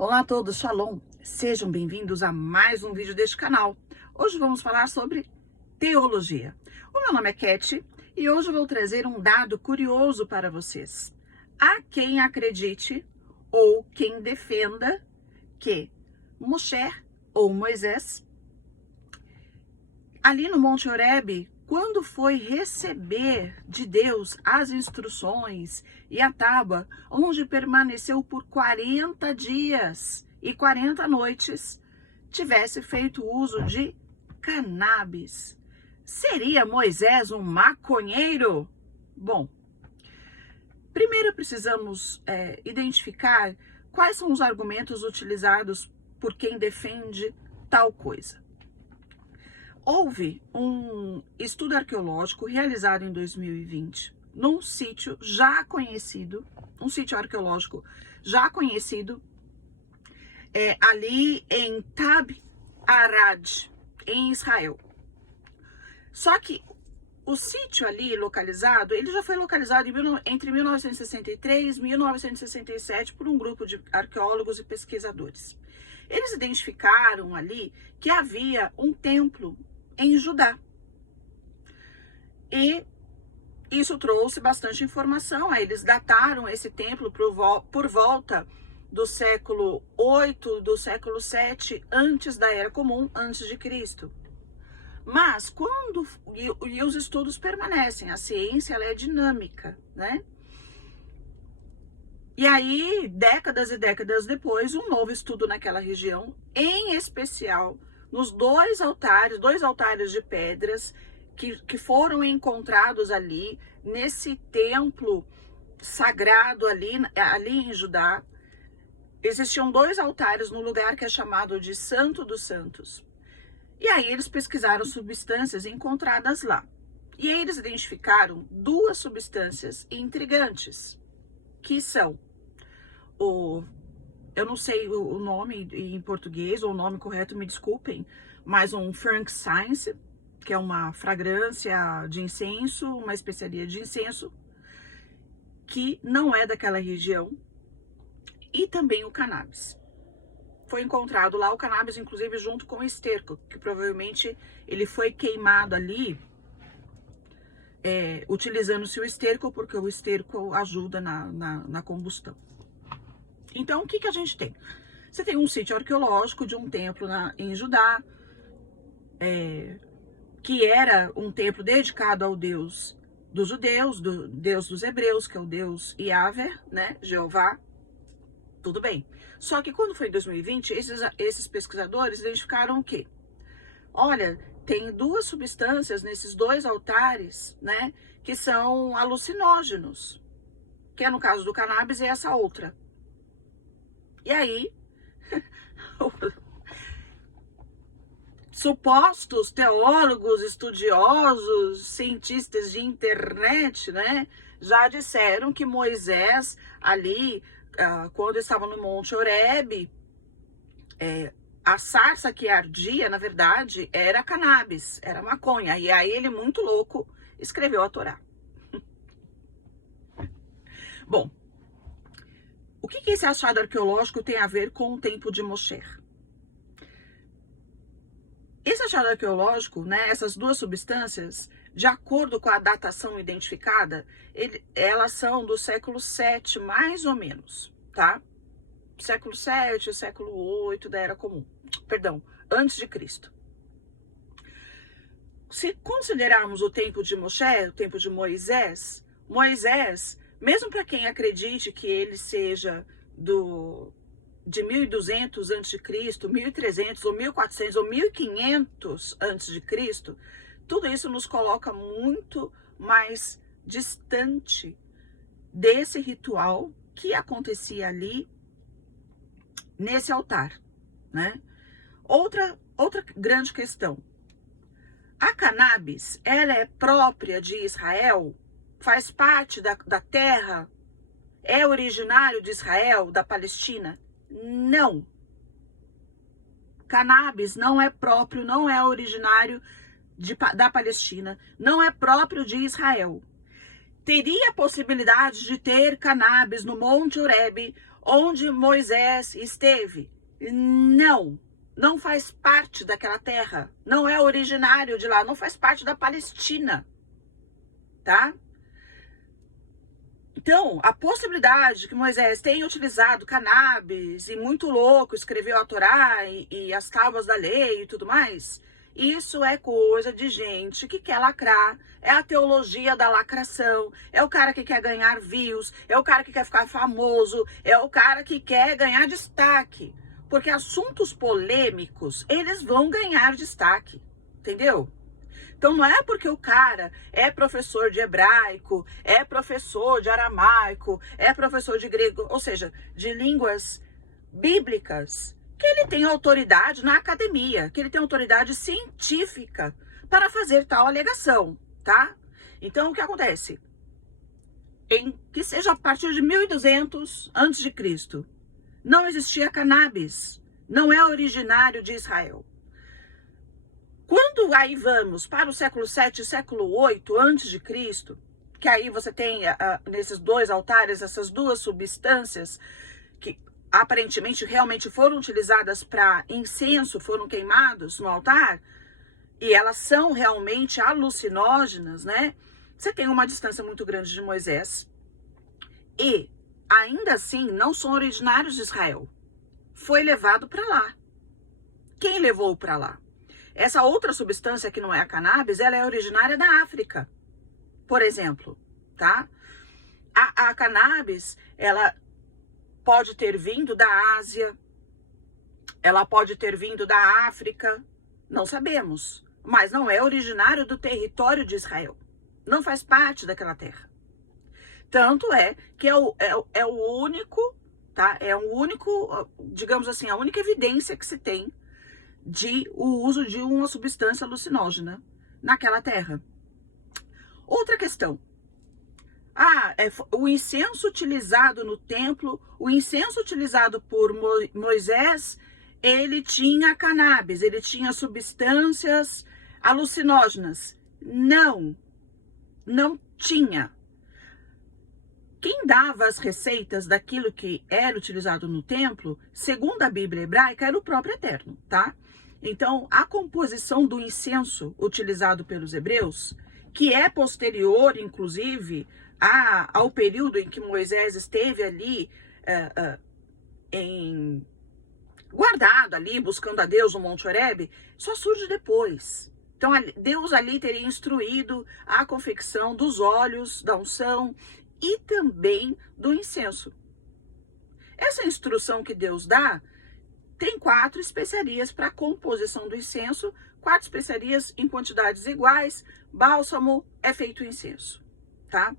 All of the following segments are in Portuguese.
Olá a todos, Shalom! Sejam bem-vindos a mais um vídeo deste canal. Hoje vamos falar sobre teologia. O meu nome é Cat e hoje eu vou trazer um dado curioso para vocês. Há quem acredite ou quem defenda que Moshe ou Moisés, ali no Monte Horebe, quando foi receber de Deus as instruções e a tábua, onde permaneceu por 40 dias e 40 noites, tivesse feito uso de cannabis. Seria Moisés um maconheiro? Bom, primeiro precisamos identificar quais são os argumentos utilizados por quem defende tal coisa. Houve um estudo arqueológico realizado em 2020 num sítio já conhecido, um sítio arqueológico já conhecido, ali em Tab Arad, em Israel. Só que o sítio ali localizado, ele já foi localizado entre 1963 e 1967 por um grupo de arqueólogos e pesquisadores. Eles identificaram ali que havia um templo em Judá. E isso trouxe bastante informação. Aí eles dataram esse templo por volta do século 8, do século 7, antes da Era Comum, antes de Cristo. Mas quando... E os estudos permanecem, a ciência ela é dinâmica, né? E aí, décadas e décadas depois, um novo estudo naquela região, em especial nos dois altares de pedras que foram encontrados ali, nesse templo sagrado ali em Judá. Existiam dois altares no lugar que é chamado de Santo dos Santos. E aí eles pesquisaram substâncias encontradas lá. E aí eles identificaram duas substâncias intrigantes, que são eu não sei o nome em português, ou o nome correto, me desculpem, mas um frankincense, que é uma fragrância de incenso, uma especiaria de incenso, que não é daquela região, e também o cannabis. Foi encontrado lá o cannabis, inclusive, junto com o esterco, que provavelmente ele foi queimado ali, utilizando-se o esterco, porque o esterco ajuda na combustão. Então, o que a gente tem? Você tem um sítio arqueológico de um templo em Judá, que era um templo dedicado ao Deus dos judeus, do Deus dos hebreus, que é o Deus Yahvé, né? Jeová. Tudo bem. Só que quando foi em 2020, esses pesquisadores identificaram o quê? Olha, tem duas substâncias nesses dois altares, né? Que são alucinógenos, que é no caso do cannabis e essa outra. E aí, supostos teólogos, estudiosos, cientistas de internet, né, já disseram que Moisés ali, quando estava no Monte Horebe, a sarça que ardia, na verdade, era cannabis, era maconha. E aí ele, muito louco, escreveu a Torá. Bom, o que esse achado arqueológico tem a ver com o tempo de Moshe? Esse achado arqueológico, né, essas duas substâncias, de acordo com a datação identificada, elas são do século 7, mais ou menos, tá? Século 7, século 8 da Era Comum. Perdão, antes de Cristo. Se considerarmos o tempo de Moshe, o tempo de Moisés, mesmo para quem acredite que ele seja de 1200 a.C., 1300 ou 1400 ou 1500 a.C., tudo isso nos coloca muito mais distante desse ritual que acontecia ali nesse altar, né? Outra grande questão. A cannabis, ela é própria de Israel? Faz parte da terra? É originário de Israel, da Palestina? Não. Cannabis não é próprio, não é originário da Palestina, não é próprio de Israel. Teria a possibilidade de ter cannabis no Monte Horebe onde Moisés esteve. Não faz parte daquela terra, não é originário de lá, não faz parte da Palestina, tá? Então, a possibilidade de que Moisés tenha utilizado cannabis e muito louco, escreveu a Torá e as tábuas da lei e tudo mais, isso é coisa de gente que quer lacrar, é a teologia da lacração, é o cara que quer ganhar views, é o cara que quer ficar famoso, é o cara que quer ganhar destaque. Porque assuntos polêmicos, eles vão ganhar destaque, entendeu? Então não é porque o cara é professor de hebraico, é professor de aramaico, é professor de grego, ou seja, de línguas bíblicas, que ele tem autoridade na academia, que ele tem autoridade científica para fazer tal alegação, tá? Então o que acontece? Que seja a partir de 1200 a.C., não existia cannabis, não é originário de Israel. Quando aí vamos para o século 7 e século 8 a.C., que aí você tem nesses dois altares essas duas substâncias que aparentemente realmente foram utilizadas para incenso, foram queimados no altar, e elas são realmente alucinógenas, né? Você tem uma distância muito grande de Moisés e ainda assim não são originários de Israel. Foi levado para lá. Quem levou para lá? Essa outra substância que não é a cannabis, ela é originária da África, por exemplo, tá? A cannabis, ela pode ter vindo da Ásia, ela pode ter vindo da África, não sabemos, mas não é originário do território de Israel, não faz parte daquela terra. Tanto é que é o único, tá? É o único, digamos assim, a única evidência que se tem de o uso de uma substância alucinógena naquela terra. Outra questão. O incenso utilizado no templo, o incenso utilizado por Moisés, ele tinha cannabis, ele tinha substâncias alucinógenas. Não tinha. Quem dava as receitas daquilo que era utilizado no templo, segundo a Bíblia hebraica, era o próprio Eterno, tá? Então, a composição do incenso utilizado pelos hebreus, que é posterior, inclusive, ao período em que Moisés esteve ali, guardado ali, buscando a Deus no Monte Horebe, só surge depois. Então, Deus ali teria instruído a confecção dos óleos, da unção e também do incenso. Essa instrução que Deus dá tem 4 especiarias para a composição do incenso, 4 especiarias em quantidades iguais, bálsamo é feito incenso, tá?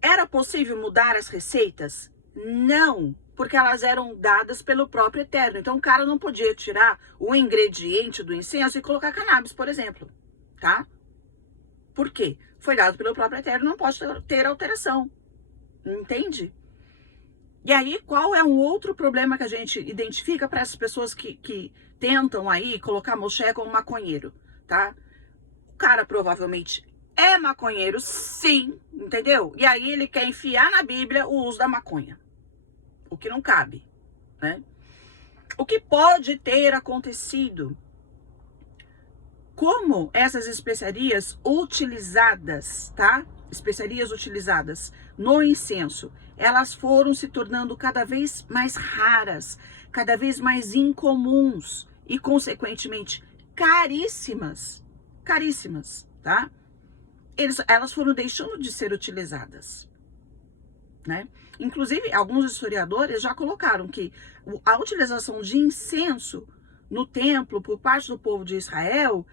Era possível mudar as receitas? Não, porque elas eram dadas pelo próprio Eterno. Então o cara não podia tirar o ingrediente do incenso e colocar cannabis, por exemplo, tá? Por quê? Foi dado pelo próprio Eterno, não pode ter alteração. Entende? E aí, qual é um outro problema que a gente identifica para essas pessoas que tentam aí colocar Moshe como maconheiro, tá? O cara provavelmente é maconheiro, sim, entendeu? E aí ele quer enfiar na Bíblia o uso da maconha, o que não cabe, né? O que pode ter acontecido? Como essas especiarias utilizadas, tá? Especiarias utilizadas no incenso, elas foram se tornando cada vez mais raras, cada vez mais incomuns e, consequentemente, caríssimas, tá? Elas foram deixando de ser utilizadas, né? Inclusive, alguns historiadores já colocaram que a utilização de incenso no templo por parte do povo de Israel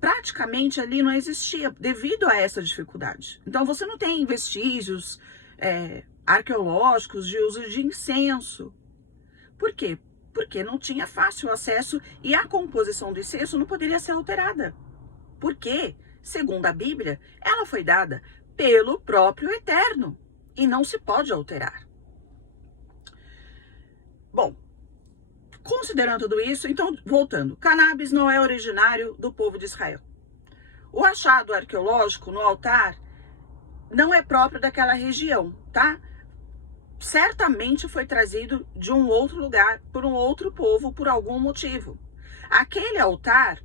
praticamente ali não existia devido a essa dificuldade. Então você não tem vestígios arqueológicos de uso de incenso. Por quê? Porque não tinha fácil acesso e a composição do incenso não poderia ser alterada. Porque, segundo a Bíblia, ela foi dada pelo próprio Eterno e não se pode alterar. Bom, considerando tudo isso, então, voltando, cannabis não é originário do povo de Israel. O achado arqueológico no altar não é próprio daquela região, tá? certamente foi trazido de um outro lugar, por um outro povo, por algum motivo. Aquele altar,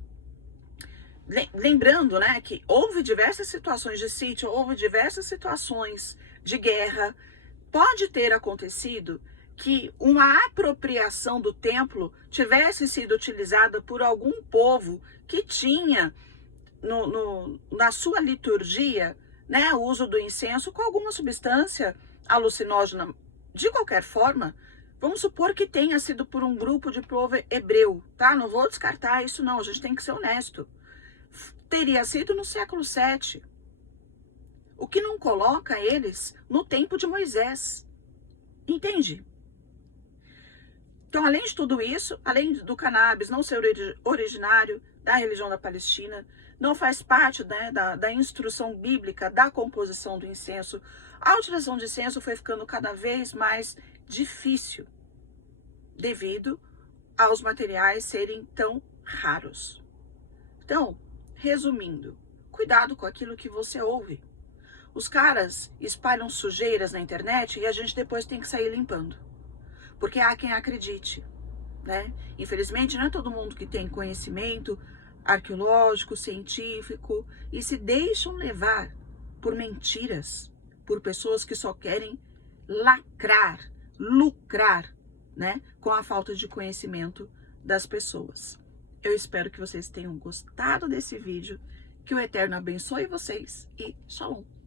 lembrando, né, que houve diversas situações de sítio, houve diversas situações de guerra, pode ter acontecido que uma apropriação do templo tivesse sido utilizada por algum povo que tinha na sua liturgia, né, o uso do incenso com alguma substância alucinógena. De qualquer forma, vamos supor que tenha sido por um grupo de povo hebreu, tá? Não vou descartar isso não, a gente tem que ser honesto. Teria sido no século VII. O que não coloca eles no tempo de Moisés. Entende? Então, além de tudo isso, além do cannabis não ser originário da religião da Palestina, não faz parte, né, da instrução bíblica da composição do incenso, a utilização de incenso foi ficando cada vez mais difícil devido aos materiais serem tão raros. Então, resumindo, cuidado com aquilo que você ouve. Os caras espalham sujeiras na internet e a gente depois tem que sair limpando. Porque há quem acredite, né? Infelizmente, não é todo mundo que tem conhecimento arqueológico, científico, e se deixam levar por mentiras, por pessoas que só querem lacrar, lucrar, né, com a falta de conhecimento das pessoas. Eu espero que vocês tenham gostado desse vídeo, que o Eterno abençoe vocês e Shalom.